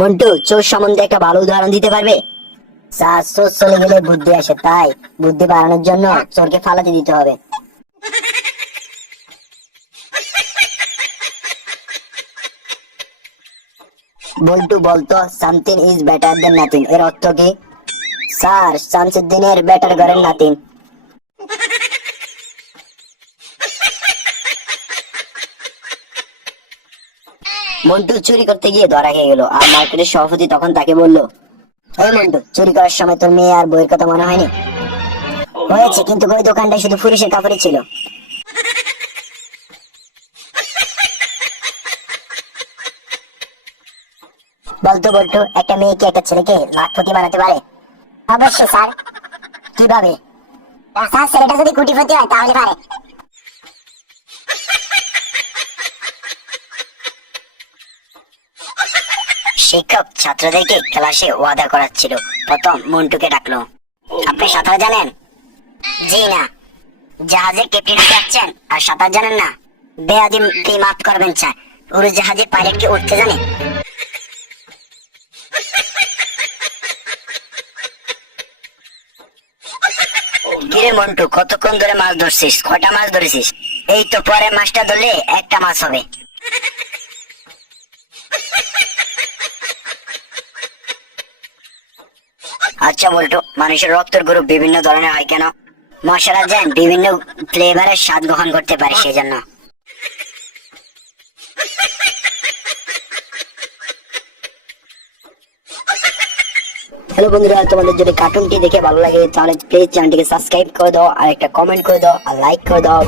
মন্টু, চোর সম্বন্ধে একটা ভালো উদাহরণ দিতে পারবে? স্যার, চোর চলে গেলে বুদ্ধি আসে, তাই বুদ্ধি বাড়ানোর জন্য চোরকে ফালাতে দিতে হবে। বল্টু, বলতো something is better then nothing এর অর্থ কি? স্যার, শামসুদ্দিনের বেটার ঘরের নাতিন। মন্টু চুরি করতে গিয়ে ধরা খেয়ে গেল, আর মার্কেটের সভাপতি তখন তাকে বলল, এই মন্টু, চুরি করার সময় তোর মেয়ে আর বইয়ের কথা মনে হয়নি? হয়েছে, কিন্তু ওই দোকানটায় শুধু পুলিশের কাপড়ই ছিল। বলতো বল্টু, একটা মেয়ে কি একটা ছেলেকে লাখপতি বানাতে পারে? অবশ্যই স্যার। কিভাবে? স্যার, ছেলেটা যদি কোটিপতি হয় তাহলে পারে। শিক্ষক ছাত্রদেরকে ক্লাসে ওয়াদা করাচ্ছিল। প্রথম মন্টুকে ডাকলো। আপনি সাঁতার জানেন? জি না। জাহাজের ক্যাপ্টেন হতে যাচ্ছেন আর সাঁতার জানেন না? বেয়াদি মাফ করবেন স্যার, উড়োজাহাজের পাইলট কি উঠতে জানে? কিরে মন্টু, কতক্ষণ ধরে মাছ ধরছিস? কয়টা মাছ ধরেছিস? এই তো পরের মাছটা ধরলে একটা মাছ হবে। আচ্ছা বল্টু, মানুষের রক্তের গ্রুপ বিভিন্ন ধরনের হয় কেন? মশারা যেন বিভিন্ন ফ্লেভারের স্বাদ গ্রহণ করতে পারে সেজন্য। হ্যালো বন্ধুরা, তোমাদের যদি কার্টুনটি দেখে ভালো লাগে তাহলে প্লিজ চ্যানেলটিকে সাবস্ক্রাইব করে দাও, আর একটা কমেন্ট করে দাও, আর লাইক করে দাও।